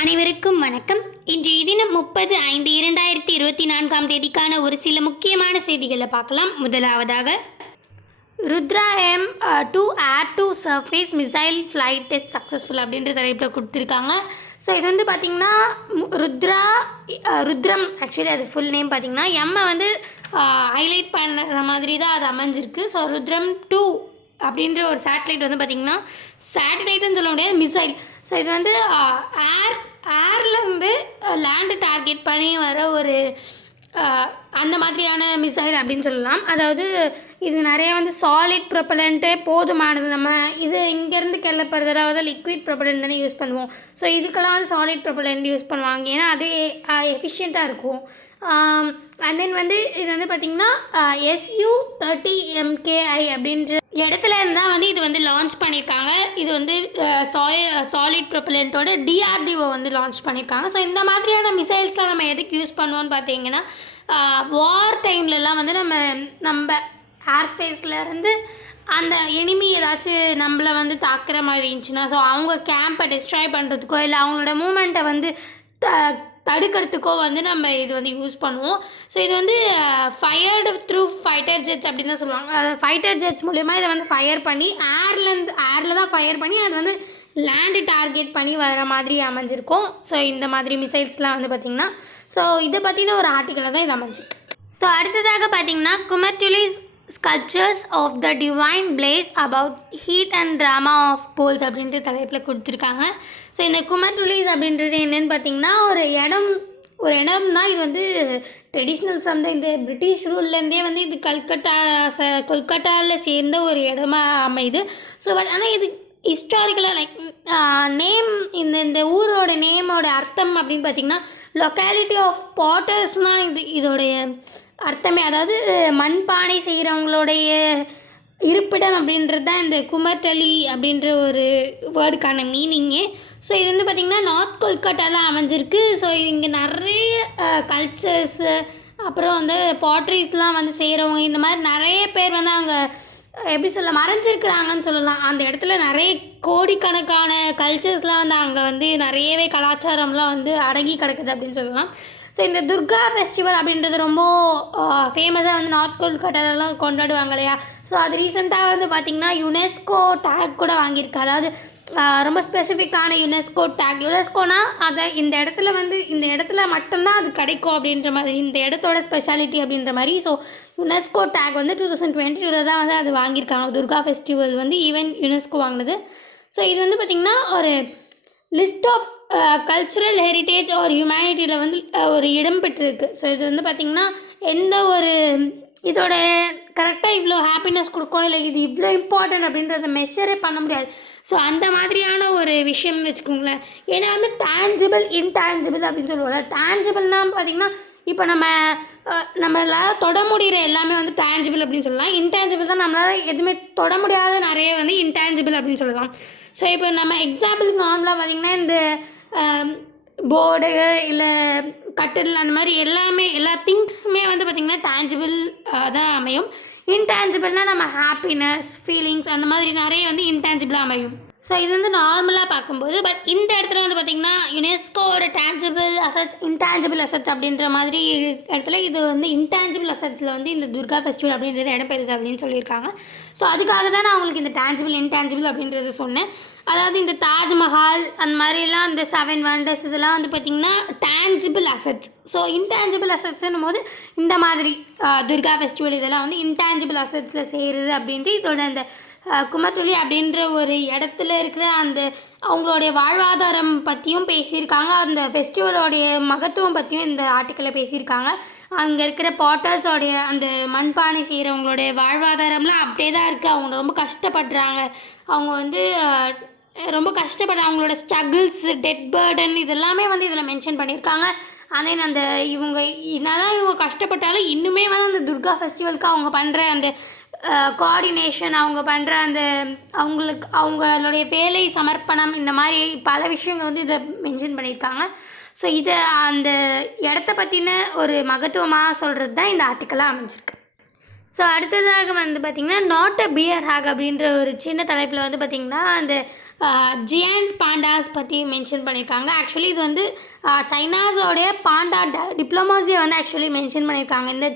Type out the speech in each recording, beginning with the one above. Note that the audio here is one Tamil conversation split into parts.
அனைவருக்கும் வணக்கம். இன்றைய தினம் 30/5/2024 ஒரு சில முக்கியமான செய்திகளை பார்க்கலாம். முதலாவதாக, Rudra M2 air to surface missile flight test successful அப்படின்ற தலைப்பில் கொடுத்துருக்காங்க. ஸோ இது வந்து பார்த்திங்கன்னா ருத்ரம் ஆக்சுவலி அது ஃபுல் நேம் பார்த்திங்கன்னா எம்மை வந்து ஹைலைட் பண்ணுற மாதிரி தான் அது அமைஞ்சிருக்கு. ஸோ ருத்ரம் 2 அப்படின்ற ஒரு சேட்டலைட் வந்து பார்த்திங்கன்னா சேட்டலைட்டுன்னு சொல்ல முடியாது, மிசைல். ஸோ இது வந்து ஏர்லேருந்து லேண்டு டார்கெட் பண்ணி வர ஒரு அந்த மாதிரியான மிசைல் அப்படின்னு சொல்லலாம். அதாவது இது நிறைய வந்து சாலிட் ப்ரொப்பலண்ட்டே போதுமானது. நம்ம இது இங்கேருந்து கிளப்புறது, அதாவது லிக்விட் ப்ரொப்பலண்ட் தானே யூஸ் பண்ணுவோம். ஸோ இதுக்கெல்லாம் வந்து சாலிட் ப்ரொப்பலண்ட் யூஸ் பண்ணுவாங்க, ஏன்னா அது எஃபிஷியண்ட்டாக இருக்கும். அண்ட் தென் வந்து இது வந்து பார்த்திங்கன்னா SU-30MKI அப்படின்ற இடத்துல இருந்தால் வந்து இது வந்து லான்ச் பண்ணியிருக்காங்க. இது வந்து சாலிட் ப்ரொப்பலண்ட்டோட DRDO வந்து லான்ச் பண்ணியிருக்காங்க. ஸோ இந்த மாதிரியான மிசைல்ஸ்லாம் நம்ம எதுக்கு யூஸ் பண்ணுவோன்னு பார்த்தீங்கன்னா, வார் டைம்லலாம் வந்து நம்ம ஏர் ஸ்பேஸ்லேருந்து அந்த எனிமி ஏதாச்சும் நம்மளை வந்து தாக்குற மாதிரி இருந்துச்சுன்னா, ஸோ அவங்க கேம்பை டிஸ்ட்ராய் பண்ணுறதுக்கோ இல்லை அவங்களோட மூமெண்ட்டை வந்து தடுக்கிறதுக்கோ வந்து நம்ம இது வந்து யூஸ் பண்ணுவோம். ஸோ இது வந்து ஃபயர்டு த்ரூ ஃபைட்டர் ஜெட்ஸ் அப்படின்னு தான் சொல்லுவாங்க. ஃபைட்டர் ஜெட்ஸ் மூலயமா இதை வந்து ஃபயர் பண்ணி ஏரில் தான் ஃபயர் பண்ணி அது வந்து லேண்டு டார்கெட் பண்ணி வர மாதிரி அமைஞ்சிருக்கும். ஸோ இந்த மாதிரி மிசைல்ஸ்லாம் வந்து பார்த்திங்கன்னா, ஸோ இதை பற்றின ஒரு ஆர்டிக்கலை தான் இது அமைஞ்சிருக்கு. ஸோ அடுத்ததாக பார்த்திங்கன்னா, Kumartuli's sculptors of the divine place about heat and drama of polls அப்படின்ற தலைப்பில் கொடுத்துருக்காங்க. ஸோ இந்த குமர்டுலிஸ் அப்படின்றது என்னென்னு பார்த்திங்கன்னா, ஒரு இடம் தான். இது வந்து ட்ரெடிஷ்னல் ஃப்ரம் இந்த பிரிட்டிஷ் ரூல்லேருந்தே வந்து இது கொல்கட்டாவில் சேர்ந்த ஒரு இடமா அமையுது. ஸோ ஆனால் இது ஹிஸ்டாரிக்கலாக லைக் நேம் இந்த ஊரோட நேமோட அர்த்தம் அப்படின்னு பார்த்திங்கன்னா, லொக்காலிட்டி ஆஃப் பாட்டர்ஸ்னால் இதோடைய அர்த்தமே, அதாவது மண்பானை செய்கிறவங்களுடைய இருப்பிடம் அப்படின்றது தான் இந்த குமர்டலி அப்படின்ற ஒரு வேர்டுக்கான மீனிங்கே. ஸோ இது வந்து பார்த்திங்கன்னா நார்த் கொல்கட்டாவில் அமைஞ்சிருக்கு. ஸோ இங்கே நிறைய கல்ச்சர்ஸு, அப்புறம் வந்து பாட்ரிஸ்லாம் வந்து செய்கிறவங்க, இந்த மாதிரி நிறைய பேர் வந்து அங்கே எப்படி சொல்ல மறைஞ்சிருக்கிறாங்கன்னு சொல்லலாம். அந்த இடத்துல நிறைய கோடிக்கணக்கான கல்ச்சர்ஸ்லாம் வந்து அங்கே வந்து நிறையவே கலாச்சாரம்லாம் வந்து அடங்கி கிடக்குது அப்படின்னு சொல்லலாம். ஸோ இந்த துர்கா ஃபெஸ்டிவல் அப்படின்றது ரொம்ப ஃபேமஸாக வந்து நார்த் கொல்கட்டாலலாம் கொண்டாடுவாங்க இல்லையா. ஸோ அது ரீசெண்டாக வந்து பார்த்திங்கன்னா யுனெஸ்கோ டேக் கூட வாங்கியிருக்கு. அதாவது ரொம்ப ஸ்பெசிஃபிக்கான யுனெஸ்கோ டேக். யுனெஸ்கோனா அதை இந்த இடத்துல மட்டும்தான் அது கிடைக்கும் அப்படின்ற மாதிரி, இந்த இடத்தோட ஸ்பெஷாலிட்டி அப்படின்ற மாதிரி. ஸோ யுனெஸ்கோ டேக் வந்து 2022 தான் வந்து அது வாங்கியிருக்காங்க. துர்கா ஃபெஸ்டிவல் வந்து ஈவன் யுனெஸ்கோ வாங்கினது. ஸோ இது வந்து பார்த்திங்கன்னா ஒரு list of cultural heritage or ஹியூமனிட்டியில் வந்து ஒரு இடம் பெற்றிருக்கு. ஸோ இது வந்து பார்த்திங்கன்னா எந்த ஒரு இதோட கரெக்டாக இவ்வளோ ஹாப்பினஸ் கொடுக்கும், இல்லை இது இவ்வளோ இம்பார்ட்டன்ட் அப்படின்றத மெஷரே பண்ண முடியாது. ஸோ அந்த மாதிரியான ஒரு விஷயம்னு வச்சுக்கோங்களேன். ஏன்னா வந்து டேஞ்சிபிள் இன்டேஞ்சிபிள் அப்படின்னு சொல்லுவோம்ல. டேஞ்சிபிள்னால் பார்த்திங்கன்னா இப்போ நம்மளால் தொட முடிகிற எல்லாமே வந்து டேஞ்சிபிள் அப்படின்னு சொல்லலாம். இன்டேஞ்சிபிள் தான் நம்மளால் எதுவுமே தொட முடியாத நிறைய வந்து இன்டேஞ்சிபிள் அப்படின்னு சொல்லலாம். ஸோ இப்போ நம்ம எக்ஸாம்பிளுக்கு நார்மலாக பார்த்திங்கன்னா இந்த போர்டு இல்லை கட்டில் அந்த மாதிரி எல்லா திங்ஸுமே வந்து பார்த்திங்கன்னா டேஞ்சிபிள் தான் அமையும். இன்டேஞ்சிபிள்னால் நம்ம ஹாப்பினஸ், ஃபீலிங்ஸ் அந்த மாதிரி நிறைய வந்து இன்டேஞ்சிபிளாக அமையும். ஸோ இது வந்து நார்மலாக பார்க்கும்போது, பட் இந்த இடத்துல வந்து பார்த்திங்கன்னா யுனெஸ்கோட டேஞ்சிபிள் அசட்ஸ், இன்டேஞ்சிபிள் அசட்ஸ் அப்படின்ற மாதிரி இடத்துல இது வந்து இன்டேஞ்சிபிள் அசட்ஸில் வந்து இந்த துர்கா ஃபெஸ்டிவல் அப்படின்றது இடம்பெறுது அப்படின்னு சொல்லியிருக்காங்க. ஸோ அதுக்காக தான் நான் உங்களுக்கு இந்த டேஞ்சிபிள் இன்டேஞ்சிபிள் அப்படின்றது சொன்னேன். அதாவது இந்த தாஜ்மஹால் அந்த மாதிரிலாம் இந்த 7 வண்டர்ஸ் இதெல்லாம் வந்து பார்த்திங்கன்னா டேஞ்சிபிள் அசட்ஸ். ஸோ இன்டேஞ்சிபிள் அசட்ஸ்ன்னும் போது இந்த மாதிரி துர்கா ஃபெஸ்டிவல் இதெல்லாம் வந்து இன்டேஞ்சிபிள் அசட்ஸில் செய்கிறது அப்படின்ட்டு இதோட அந்த குமர்டுலி அப்படின்ற ஒரு இடத்துல இருக்கிற அந்த அவங்களுடைய வாழ்வாதாரம் பற்றியும் பேசியிருக்காங்க. அந்த ஃபெஸ்டிவலோடைய மகத்துவம் பற்றியும் இந்த ஆர்டிக்கலில் பேசியிருக்காங்க. அங்கே இருக்கிற பாட்டர்ஸோடைய அந்த மண்பானை செய்கிறவங்களுடைய வாழ்வாதாரம்லாம் அப்படியே தான் இருக்குது. அவங்க ரொம்ப கஷ்டப்படுறாங்க. அவங்க வந்து ரொம்ப கஷ்டப்படுறாங்க. அவங்களோட ஸ்ட்ரகிள்ஸ், டெட் பேர்டன் இதெல்லாமே வந்து இதில் மென்ஷன் பண்ணியிருக்காங்க. ஆனால் அந்த என்னதான் இவங்க கஷ்டப்பட்டாலும் இன்னுமே வந்து அந்த துர்கா ஃபெஸ்டிவலுக்கு அவங்க பண்ணுற அந்த கோஆர்டினேஷன், அவங்க பண்ணுற அந்த அவங்களுடைய வேலை சமர்ப்பணம், இந்த மாதிரி பல விஷயங்கள் வந்து இதை மென்ஷன் பண்ணியிருக்காங்க. ஸோ இதை அந்த இடத்த பற்றின ஒரு மகத்துவமாக சொல்கிறது தான் இந்த ஆர்டிக்கலாக அமைஞ்சிருக்கு. ஸோ அடுத்ததாக வந்து பார்த்திங்கன்னா நாட் அ பியர் ஹாக் அப்படின்ற ஒரு சின்ன தலைப்பில் வந்து பார்த்திங்கன்னா அந்த ஜியண்ட் பாண்டாஸ் பற்றி மென்ஷன் பண்ணியிருக்காங்க. ஆக்சுவலி இது வந்து சைனாஸோடைய பாண்டா டிப்ளமாசியை வந்து ஆக்சுவலி மென்ஷன் பண்ணியிருக்காங்க. இந்த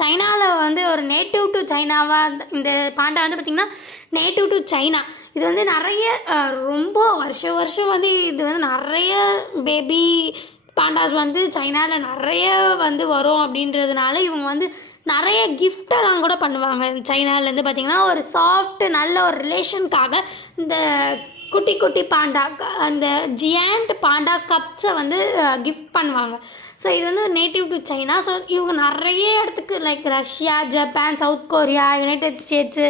சைனாவில் வந்து ஒரு நேட்டிவ் டு சைனாவாக இந்த பாண்டா வந்து பார்த்திங்கன்னா நேட்டிவ் டு சைனா. இது வந்து நிறைய ரொம்ப வருஷம் வந்து இது வந்து நிறைய பேபி பாண்டாஸ் வந்து சைனாவில் நிறைய வந்து வரும் அப்படின்றதுனால இவங்க வந்து நிறைய கிஃப்டெல்லாம் கூட பண்ணுவாங்க. சைனாலேருந்து பார்த்திங்கன்னா ஒரு சாஃப்ட் நல்ல ஒரு ரிலேஷனுக்காக இந்த குட்டி குட்டி பாண்டா அந்த ஜியாண்ட் பாண்டா கப்ஸை வந்து கிஃப்ட் பண்ணுவாங்க. ஸோ இது வந்து நேட்டிவ் டு சைனா. ஸோ இவங்க நிறைய இடத்துக்கு like Russia, Japan, south Korea, United States,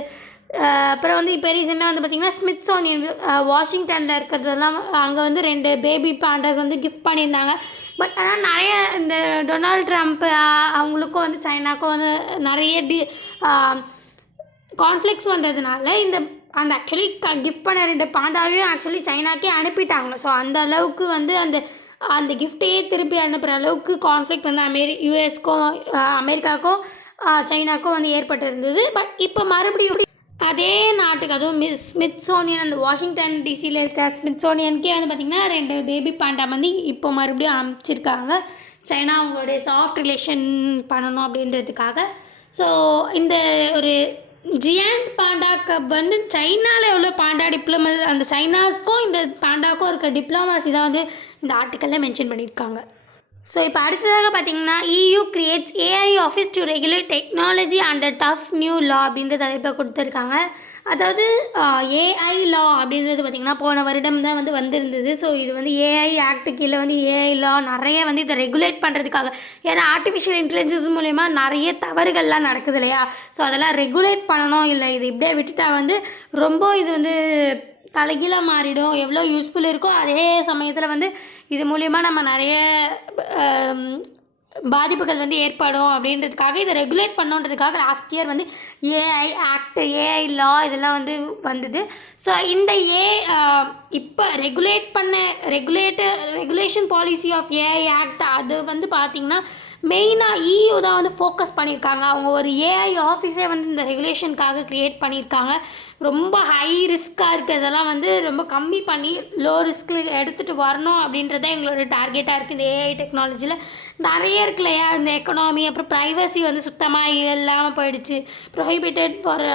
அப்புறம் வந்து இப்போ ரீசெண்டாக வந்து பார்த்திங்கன்னா ஸ்மித்சோனியன் வாஷிங்டனில் இருக்கிறதெல்லாம் அங்கே வந்து 2 பேபி பாண்டாஸ் வந்து கிஃப்ட் பண்ணியிருந்தாங்க. பட் ஆனால் நிறைய இந்த டொனால்ட் ட்ரம்ப் அவங்களுக்கும் வந்து சைனாக்கும் வந்து நிறைய கான்ஃப்ளிக்ஸ் வந்ததுனால அந்த ஆக்சுவலி கிஃப்ட் பண்ண 2 பாண்டாவையும் ஆக்சுவலி சைனாக்கே அனுப்பிட்டாங்க. ஸோ அந்த அளவுக்கு வந்து அந்த கிஃப்டையே திருப்பி அனுப்புகிற அளவுக்கு கான்ஃப்ளிக்ட் வந்து யூஎஸ்க்கும் அமெரிக்காவுக்கும் சைனாக்கும் வந்து ஏற்பட்டிருந்தது. பட் இப்போ மறுபடியும் அதே நாட்டுக்கு அதுவும் ஸ்மித்சோனியன் அந்த வாஷிங்டன் டிசியில் இருக்க ஸ்மித்சோனியனுக்கே வந்து பார்த்திங்கன்னா 2 பேபி பாண்டா வந்து இப்போ மறுபடியும் அனுப்பிச்சிருக்காங்க. சைனா அவங்களுடைய சாஃப்ட் ரிலேஷன் பண்ணணும் அப்படின்றதுக்காக. ஸோ இந்த ஒரு ஜியாண்ட் பாண்டா கப் வந்து சைனாவில் எவ்வளோ பாண்டா அந்த சைனாஸ்க்கும் இந்த பாண்டாவுக்கும் இருக்க டிப்ளமாசி தான் வந்து இந்த ஆர்டிக்கலில் மென்ஷன் பண்ணியிருக்காங்க. ஸோ இப்போ அடுத்ததாக பார்த்திங்கன்னா EU creates AI office to regulate technology under tough new law அப்படின்ற தலைப்பை கொடுத்துருக்காங்க. அதாவது AI லா அப்படின்றது பார்த்திங்கன்னா போன வருடம் தான் வந்து வந்திருந்தது. ஸோ இது வந்து AI ஆக்ட் கீழே வந்து AI லா நிறைய வந்து இதை ரெகுலேட் பண்ணுறதுக்காக. ஏன்னா ஆர்டிஃபிஷியல் இன்டெலிஜென்ஸ் மூலயமா நிறைய தவறுகள்லாம் நடக்குது இல்லையா? ஸோ அதெல்லாம் ரெகுலேட் பண்ணணும். இல்லை இது இப்படியே விட்டுட்டா வந்து ரொம்ப இது வந்து தலைகீழாக மாறிடும். எவ்வளோ யூஸ்ஃபுல் இருக்கோ அதே சமயத்தில் வந்து இது மூலயமா நம்ம நிறைய பாதிப்புகள் வந்து ஏற்படும் அப்படின்றதுக்காக இதை ரெகுலேட் பண்ணுன்றதுக்காக லாஸ்ட் இயர் வந்து AI ஆக்ட், AI லா இதெல்லாம் வந்து வந்தது. ஸோ இந்த இப்போ regulation policy of AI act அது வந்து பார்த்திங்கன்னா மெயினாக EU தான் வந்து ஃபோக்கஸ் பண்ணியிருக்காங்க. அவங்க ஒரு AI ஆஃபீஸே வந்து இந்த ரெகுலேஷனுக்காக க்ரியேட் பண்ணியிருக்காங்க. ரொம்ப ஹை ரிஸ்க்காக இருக்கிறதெல்லாம் வந்து ரொம்ப கம்மி பண்ணி லோ ரிஸ்கில் எடுத்துகிட்டு வரணும் அப்படின்றத எங்களோட டார்கெட்டாக இருக்குது. இந்த AI டெக்னாலஜியில் நிறைய இருக்கு இல்லையா? இந்த எக்கனாமி அப்புறம் ப்ரைவசி வந்து சுத்தமாக இல்லாமல் போயிடுச்சு. ப்ரொஹிபிட்டட் ஃபார்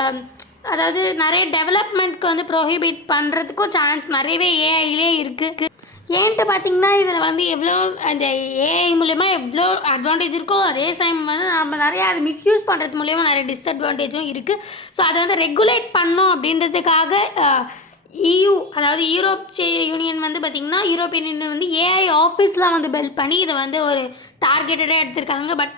அதாவது நிறைய டெவலப்மெண்ட்க்கு வந்து ப்ரொஹிபிட் பண்ணுறதுக்கும் சான்ஸ் நிறையவே ஏஐலே இருக்குது. ஏன்ட்டு பார்த்திங்கன்னா இதில் வந்து எவ்வளோ அந்த AI மூலயமா எவ்வளோ அட்வான்டேஜ் இருக்கோ அதே டைம் வந்து நம்ம நிறையா அது மிஸ்யூஸ் பண்ணுறது மூலயமா நிறைய டிஸ்அட்வான்டேஜும் இருக்குது. ஸோ அதை வந்து ரெகுலேட் பண்ணோம் அப்படின்றதுக்காக EU அதாவது யூனியன் வந்து பார்த்திங்கன்னா யூரோப்பியன் யூனியன் வந்து AI ஆஃபீஸ்லாம் வந்து பில்ட் பண்ணி இதை வந்து ஒரு டார்கெட்டடாக எடுத்திருக்காங்க. பட்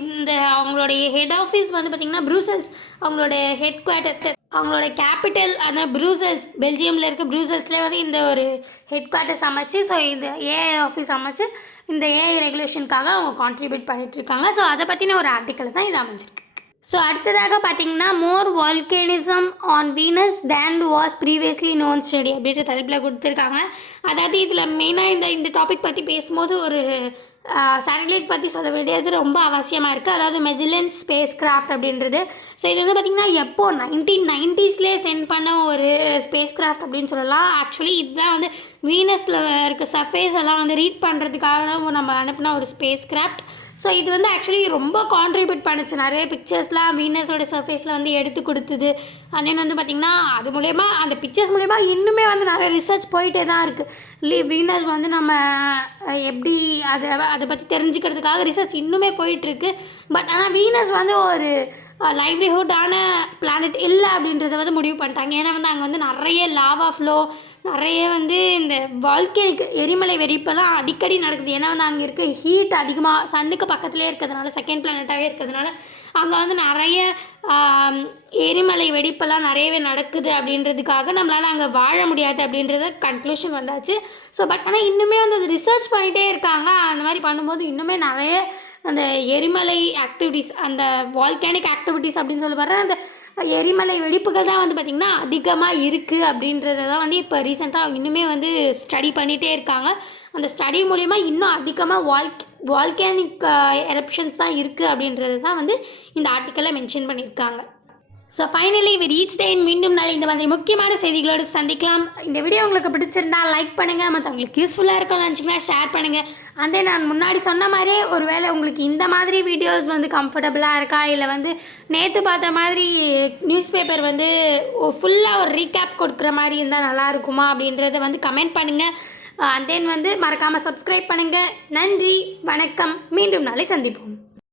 இந்த அவங்களுடைய ஹெட் ஆஃபீஸ் வந்து பார்த்திங்கன்னா ப்ரூசல்ஸ், அவங்களோட ஹெட் குவார்ட்டர், அவங்களோட கேபிட்டல் அந்த ப்ரூசல்ஸ், பெல்ஜியமில் இருக்க ப்ரூசல்ஸ்லேயே வந்து இந்த ஒரு ஹெட் குவார்ட்டர்ஸ் அமைச்சு ஸோ இந்த AI ஆஃபீஸ் அமைச்சு இந்த AI ரெகுலேஷனுக்காக அவங்க கான்ட்ரிபியூட் பண்ணிகிட்ருக்காங்க. ஸோ அதை பற்றின ஒரு ஆர்டிக்கல் தான் இது அமைஞ்சிருக்கு. ஸோ அடுத்ததாக பார்த்திங்கன்னா more volcanism on Venus than was previously known study அப்படின்ற தலைப்பில் கொடுத்துருக்காங்க. அதாவது இதில் மெயினாக இந்த டாபிக் பற்றி பேசும்போது ஒரு சேட்டலைட் பற்றி சொல்ல வேண்டியது ரொம்ப அவசியமாக இருக்குது. அதாவது மெஜிலன் ஸ்பேஸ் கிராஃப்ட் அப்படின்றது. ஸோ இது வந்து பார்த்திங்கன்னா எப்போது 1990s சென்ட் பண்ண ஒரு ஸ்பேஸ் கிராஃப்ட் அப்படின்னு சொல்லலாம். ஆக்சுவலி இதுதான் வந்து வீனஸில் இருக்க சர்ஃபேஸ் எல்லாம் வந்து ரீட் பண்ணுறதுக்காக நம்ம அனுப்பின ஒரு ஸ்பேஸ் கிராஃப்ட். ஸோ இது வந்து ஆக்சுவலி ரொம்ப கான்ட்ரிபியூட் பண்ணிச்சு. நிறைய பிக்சர்ஸ்லாம் வீனஸோட சர்ஃபேஸில் வந்து எடுத்து கொடுத்துது. அண்ட் வந்து பார்த்திங்கன்னா அது மூலயமா அந்த பிக்சர்ஸ் மூலயமா இன்னுமே வந்து நிறைய ரிசர்ச் போயிட்டே தான் இருக்குது. வீனஸ் வந்து நம்ம எப்படி அதை பற்றி தெரிஞ்சுக்கிறதுக்காக ரிசர்ச் இன்னுமே போயிட்டுருக்கு. பட் ஆனால் வீனஸ் வந்து ஒரு லைவ்லிஹுட்டான பிளானட் இல்லை அப்படின்றத வந்து முடிவு பண்ணிட்டாங்க. ஏன்னா வந்து அங்கே வந்து நிறைய லாவா ஃப்ளோ, நிறைய வந்து இந்த வால்கனிக் எரிமலை வெடிப்பெல்லாம் அடிக்கடி நடக்குது. ஏன்னா வந்து அங்கே இருக்க ஹீட் அதிகமாக சன்னுக்கு பக்கத்துலேயே இருக்கிறதுனால, செகண்ட் பிளானட்டாகவே இருக்கிறதுனால அங்கே வந்து நிறைய எரிமலை வெடிப்பெல்லாம் நிறையவே நடக்குது அப்படின்றதுக்காக நம்மளால் அங்கே வாழ முடியாது அப்படின்றத கன்க்ளூஷன் வந்தாச்சு. ஸோ பட் ஆனால் இன்னுமே வந்து அது ரிசர்ச் பண்ணிகிட்டே இருக்காங்க. அந்த மாதிரி பண்ணும்போது இன்னுமே நிறைய அந்த எரிமலை ஆக்டிவிட்டீஸ், அந்த வால்கானிக் ஆக்டிவிட்டீஸ் அப்படின்னு சொல்லி வர்ற அந்த எரிமலை வெடிப்புகள் தான் வந்து பார்த்திங்கன்னா அதிகமாக இருக்குது அப்படின்றத தான் வந்து இப்போ ரீசெண்டாக இன்னுமே வந்து ஸ்டடி பண்ணிகிட்டே இருக்காங்க. அந்த ஸ்டடி மூலிமா இன்னும் அதிகமாக வால்கானிக் எரப்ஷன்ஸ் தான் இருக்குது அப்படின்றது தான் வந்து இந்த ஆர்டிக்கலில் மென்ஷன் பண்ணியிருக்காங்க. So finally we reach the end. மீண்டும் நாள் இந்த மாதிரி முக்கியமான செய்திகளோடு சந்திக்கலாம். இந்த வீடியோ உங்களுக்கு பிடிச்சிருந்தா லைக் பண்ணுங்கள், மற்றவங்களுக்கு யூஸ்ஃபுல்லாக இருக்கும்னு நினச்சிங்கன்னா ஷேர் பண்ணுங்கள். அதே நான் முன்னாடி சொன்ன மாதிரியே ஒரு வேளை உங்களுக்கு இந்த மாதிரி வீடியோஸ் வந்து கம்ஃபர்டபுளாக இருக்கா, இல்லை வந்து நேற்று பார்த்த மாதிரி நியூஸ் பேப்பர் வந்து ஃபுல்லாக ஒரு ரீகேப் கொடுக்குற மாதிரி இருந்தால் நல்லா இருக்குமா அப்படின்றத வந்து கமெண்ட் பண்ணுங்கள். அண்ட் தென் வந்து மறக்காமல் சப்ஸ்கிரைப் பண்ணுங்கள். நன்றி, வணக்கம். மீண்டும் நாளை சந்திப்போம்.